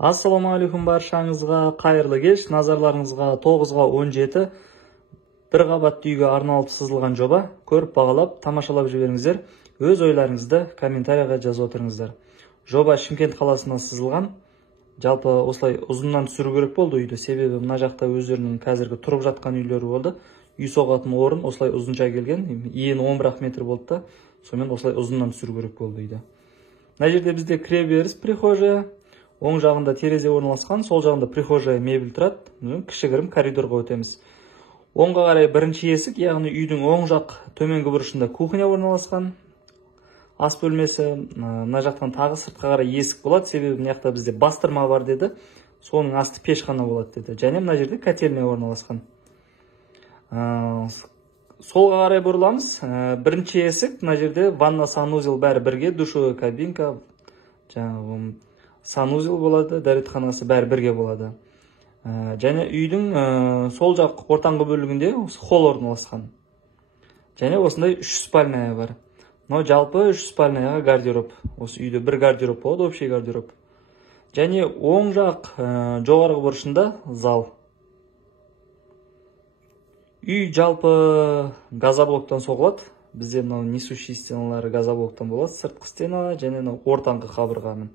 Ассаламу алейкум баршаңызға, қайырлы кеш. Назарларыңызға 9-17 бір қабатты үйге арналып сызылған жоба. Көріп бағалап, тамашалап жіберіңіздер. Өз ойларыңызды комментарияға жазып отырыңыздар. Жоба Шымкент қаласына сызылған. Жалпы осылай ұзыннан түсіру керек болды үйді. Себебі мына жақта өздерінің қазіргі тұрып жатқан үйлері болды. Үй соғатын орын осылай ұзынша келген. Ені 11 метр болды да. Сонымен осылай ұзыннан түсіру керек болды үйді. Мына жерде бізде кіреберіс прихожая. Оң жағында терезе орналасқан, сол жағында прихожая мебель тұрады. Кішігірім коридорға өтеміз. Оңға қарай бірінші есік, яғни үйдің оң жақ төменгі бұрышында кухня орналасқан. Ас бөлмесі, мына жақтан тағы сыртқа қарай есік болады, себебі мына жақта бізде бастырма бар деді. Соның асты пешхана болады деді. Және мына жерде котельная орналасқан. Солға қарай бұрыламыз. Бірінші есік, мына жерде ванна, санузел бәрі бірге, душевая кабинка, жаңағы санузел болады, дәретханасы бәрі бірге болады. Және үйдің сол жақ ортаңғы бөлігінде холл орналасқан. Және осындай 3 спальная бар. Но жалпы 3 спальняға гардероб. Осы үйде бір гардероб болады, общий гардероб. Және оң жақ жоғарғы бұрышында зал. Үй жалпы газоблоктан соғылады. Бізде мынау несущий стеналары газоблоктан болады, сыртқы стена және ортаңғы қабырғамен.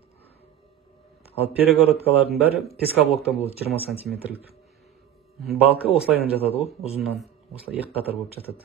Ал перегородкалардың бәрі пескоблоктан болады, 20 сантиметрлік. Балка осылайдан жатады ғой, ұзыннан. Осылай екі қатар болып жатады.